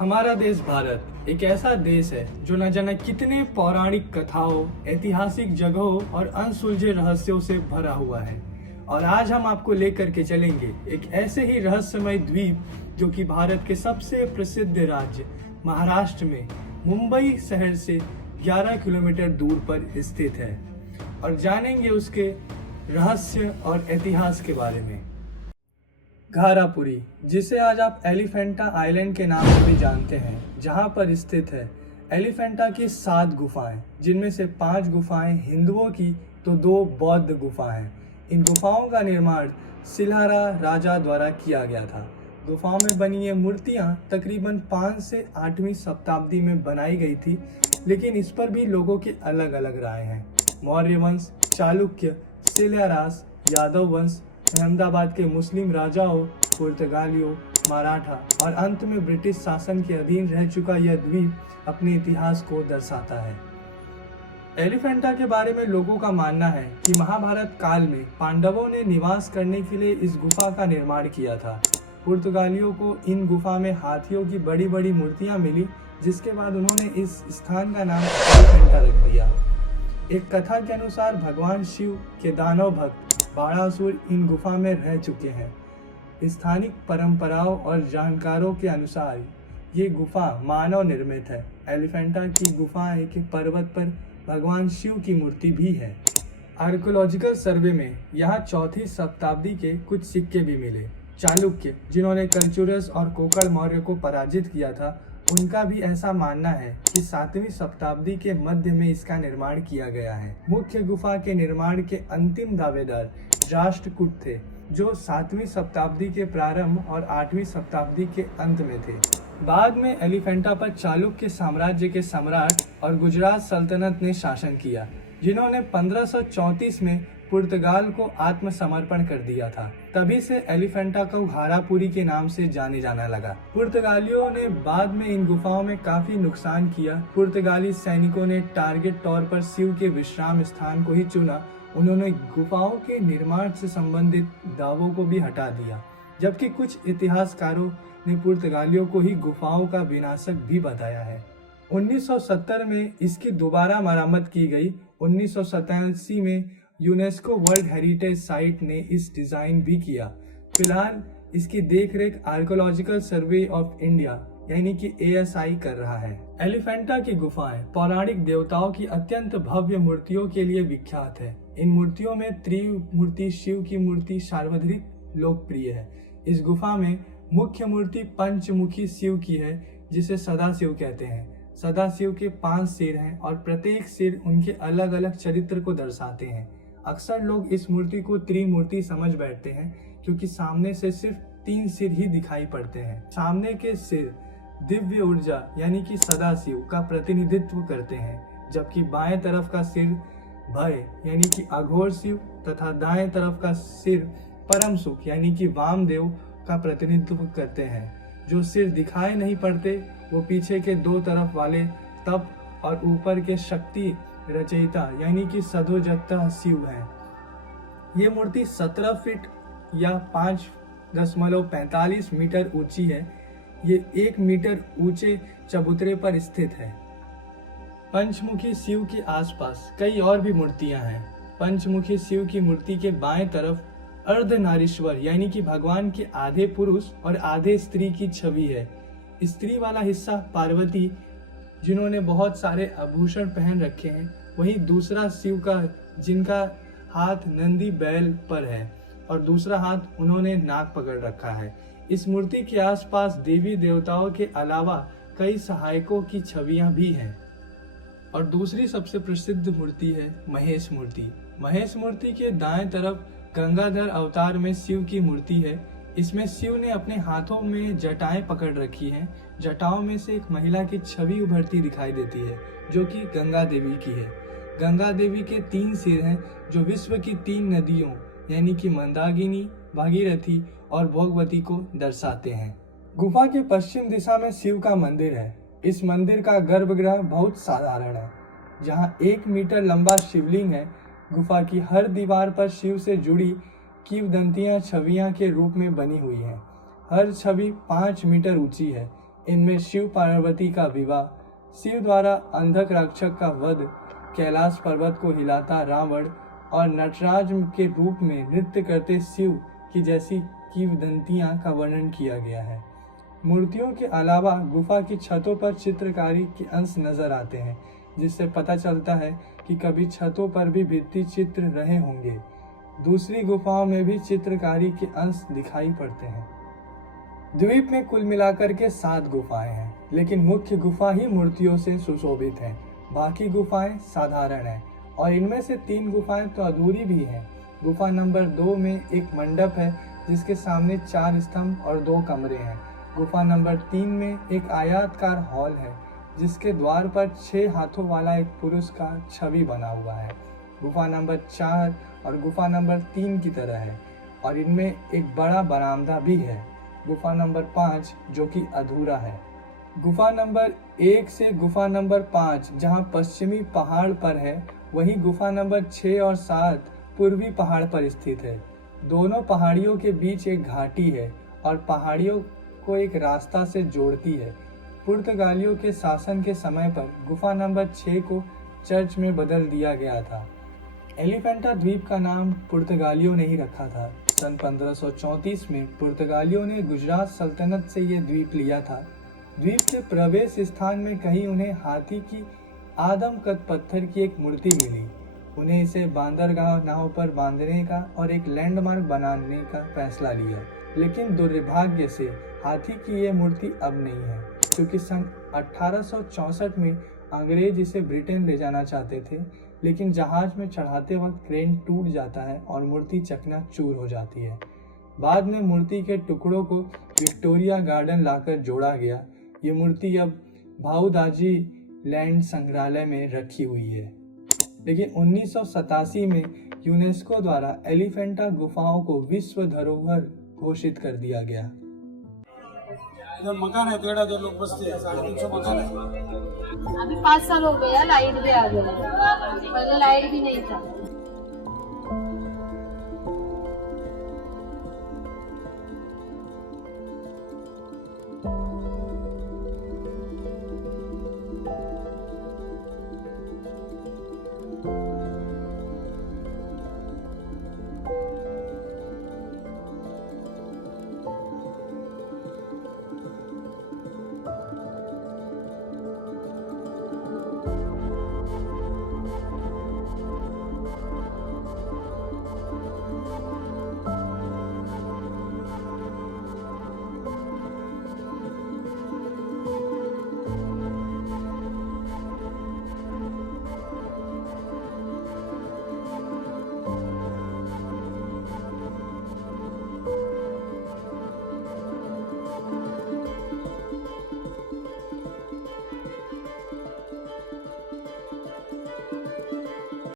हमारा देश भारत एक ऐसा देश है जो न जाने कितने पौराणिक कथाओं, ऐतिहासिक जगहों और अनसुलझे रहस्यों से भरा हुआ है। और आज हम आपको लेकर के चलेंगे एक ऐसे ही रहस्यमय द्वीप जो कि भारत के सबसे प्रसिद्ध राज्य महाराष्ट्र में मुंबई शहर से 11 किलोमीटर दूर पर स्थित है और जानेंगे उसके रहस्य और इतिहास के बारे में। घारापुरी, जिसे आज आप एलिफेंटा आइलैंड के नाम से भी जानते हैं, जहां पर स्थित है एलिफेंटा की 7 गुफाएं, जिनमें से 5 गुफाएं हिंदुओं की तो 2 बौद्ध गुफाएं। इन गुफाओं का निर्माण सिल्हारा राजा द्वारा किया गया था। गुफाओं में बनी ये मूर्तियां तकरीबन 5 से 8वीं शताब्दी में बनाई गई थी, लेकिन इस पर भी लोगों की अलग अलग राय हैं। मौर्य वंश, चालुक्य, शिलारास, यादव वंश, अहमदाबाद के मुस्लिम राजाओं, पुर्तगालियों, मराठा और अंत में ब्रिटिश शासन के अधीन रह चुका यह द्वीप अपने इतिहास को दर्शाता है। एलिफेंटा के बारे में लोगों का मानना है कि महाभारत काल में पांडवों ने निवास करने के लिए इस गुफा का निर्माण किया था। पुर्तगालियों को इन गुफा में हाथियों की बड़ी बड़ी मूर्तियां मिली, जिसके बाद उन्होंने इस स्थान का नाम एलिफेंटा रख दिया। एक कथा के अनुसार भगवान शिव के दानव भक्त बाणासुर इन गुफा में रह चुके हैं। स्थानिक परंपराओं और जानकारों के अनुसार ये गुफा मानव निर्मित है। एलिफेंटा की गुफा के पर्वत पर भगवान शिव की मूर्ति भी है। आर्कियोलॉजिकल सर्वे में यहाँ 4वीं शताब्दी के कुछ सिक्के भी मिले। चालुक्य, जिन्होंने कलचुरस और कोकण मौर्य को पराजित किया था, उनका भी ऐसा मानना है कि 7वीं शताब्दी के मध्य में इसका निर्माण किया गया है। मुख्य गुफा के निर्माण के अंतिम दावेदार राष्ट्रकूट थे, जो 7वीं शताब्दी के प्रारंभ और 8वीं शताब्दी के अंत में थे। बाद में एलिफेंटा पर चालुक्य साम्राज्य के सम्राट और गुजरात सल्तनत ने शासन किया, जिन्होंने 1534 में पुर्तगाल को आत्मसमर्पण कर दिया था। तभी से एलिफेंटा को घारापुरी के नाम से जाने जाना लगा। पुर्तगालियों ने बाद में इन गुफाओं में काफी नुकसान किया। पुर्तगाली सैनिकों ने टारगेट तौर पर शिव के विश्राम स्थान को ही चुना। उन्होंने गुफाओं के निर्माण से संबंधित दावों को भी हटा दिया, जबकि कुछ इतिहासकारों ने पुर्तगालियों को ही गुफाओं का विनाशक भी बताया है। 1970 में इसकी दोबारा मरम्मत की गई। 1987 में यूनेस्को वर्ल्ड हेरिटेज साइट ने इस डिजाइन भी किया। फिलहाल इसकी देखरेख आर्कियोलॉजिकल सर्वे ऑफ इंडिया यानी कि ASI कर रहा है। एलिफेंटा की गुफाएं पौराणिक देवताओं की अत्यंत भव्य मूर्तियों के लिए विख्यात है। इन मूर्तियों में त्रिमूर्ति शिव की मूर्ति सर्वाधिक लोकप्रिय है। इस गुफा में मुख्य मूर्ति पंचमुखी शिव की है, जिसे सदाशिव कहते हैं। सदाशिव के 5 सिर हैं और प्रत्येक सिर उनके अलग अलग चरित्र को दर्शाते हैं। अक्सर लोग इस मूर्ति को त्रिमूर्ति समझ बैठते हैं, क्योंकि सामने से सिर्फ 3 सिर ही दिखाई पड़ते हैं। सामने के सिर दिव्य ऊर्जा यानी कि सदाशिव का प्रतिनिधित्व करते हैं, जबकि बाएं तरफ का सिर भय यानी कि अघोर शिव तथा दाएं तरफ का सिर परम सुख यानी कि वामदेव का प्रतिनिधित्व करते हैं। जो सिर दिखाई नहीं पड़ते वो पीछे के 2 तरफ वाले तप और ऊपर के शक्ति रचयिता यानी कि सदोजता शिव हैं। ये मूर्ति 17 फीट या 5.45 मीटर ऊंची है। ये 1 मीटर ऊंचे चबूतरे पर स्थित है। पंचमुखी शिव के आसपास कई और भी मूर्तियां हैं। पंचमुखी शिव की मूर्ति के बाएं तरफ अर्धनारीश्वर यानी कि भगवान के आधे पुरुष और आधे स्त्री की छवि है। स्त्री वाला हिस्सा पार्वती, जिन्होंने बहुत सारे आभूषण पहन रखे हैं, वहीं दूसरा शिव का, जिनका हाथ नंदी बैल पर है और दूसरा हाथ उन्होंने नाग पकड़ रखा है। इस मूर्ति के आसपास देवी देवताओं के अलावा कई सहायकों की छवियां भी हैं। और दूसरी सबसे प्रसिद्ध मूर्ति है महेश मूर्ति। महेश मूर्ति के दाएं तरफ गंगाधर अवतार में शिव की मूर्ति है। इसमें शिव ने अपने हाथों में जटाएं पकड़ रखी हैं। जटाओं में से एक महिला की छवि उभरती दिखाई देती है, जो कि गंगा देवी की है। गंगा देवी के 3 सिर हैं, जो विश्व की 3 नदियों यानी कि मंदाकिनी, भागीरथी और भोगवती को दर्शाते हैं। गुफा के पश्चिम दिशा में शिव का मंदिर है। इस मंदिर का गर्भगृह बहुत साधारण है, जहाँ 1 मीटर लंबा शिवलिंग है। गुफा की हर दीवार पर शिव से जुड़ी किंवदंतियां छवियां के रूप में बनी हुई हैं। हर छवि 5 मीटर ऊंची है। इनमें शिव पार्वती का विवाह, शिव द्वारा अंधक राक्षस का वध, कैलाश पर्वत को हिलाता रावण और नटराज के रूप में नृत्य करते शिव की जैसी किंवदंतियां का वर्णन किया गया है। मूर्तियों के अलावा गुफा की छतों पर चित्रकारी के अंश नजर आते हैं, जिससे पता चलता है कि कभी छतों पर भी भित्ति चित्र रहे होंगे। दूसरी गुफाओं में भी चित्रकारी के अंश दिखाई पड़ते हैं। द्वीप में कुल मिलाकर के 7 गुफाएं हैं, लेकिन मुख्य गुफा ही मूर्तियों से सुशोभित है। बाकी गुफाएं साधारण हैं और इनमें से 3 गुफाएं तो अधूरी भी हैं। गुफा नंबर 2 में एक मंडप है जिसके सामने 4 स्तंभ और 2 कमरे हैं। गुफा नंबर 3 में एक आयताकार हॉल है जिसके द्वार पर 6 हाथों वाला एक पुरुष का छवि बना हुआ है। गुफा नंबर 4 और गुफा नंबर 3 की तरह है और इनमें एक बड़ा बरामदा भी है। गुफा नंबर 5 जो कि अधूरा है। गुफा नंबर 1 से गुफा नंबर 5 जहां पश्चिमी पहाड़ पर है, वहीं गुफा नंबर 6 और 7 पूर्वी पहाड़ पर स्थित है। दोनों पहाड़ियों के बीच एक घाटी है और पहाड़ियों को एक रास्ता से जोड़ती है। पुर्तगालियों के शासन के समय पर गुफा नंबर 6 को चर्च में बदल दिया गया था। एलिफेंटा द्वीप का नाम पुर्तगालियों ने ही रखा था। सन 1534 में पुर्तगालियों ने गुजरात सल्तनत से यह द्वीप लिया था। द्वीप के प्रवेश स्थान में कहीं उन्हें हाथी की आदम कद पत्थर की एक मूर्ति मिली। उन्हें इसे बंदरगाह नाव पर बांधने का और एक लैंडमार्क बनाने का फैसला लिया, लेकिन दुर्भाग्य से हाथी की यह मूर्ति अब नहीं है, क्योंकि सन 1864 में अंग्रेज इसे ब्रिटेन ले जाना चाहते थे, लेकिन जहाज में चढ़ाते वक्त क्रेन टूट जाता है और मूर्ति चकनाचूर हो जाती है। बाद में मूर्ति के टुकड़ों को विक्टोरिया गार्डन लाकर जोड़ा गया। ये मूर्ति अब भाऊदाजी लैंड संग्रहालय में रखी हुई है। लेकिन 1987 में यूनेस्को द्वारा एलिफेंटा गुफाओं को विश्व धरोहर घोषित कर दिया गया। इधर मकान है, तेड़ा जो लोग बसते हैं, 350 मकान है। अभी 5 साल हो गया, लाइट भी आ गया, पहले लाइट भी नहीं था।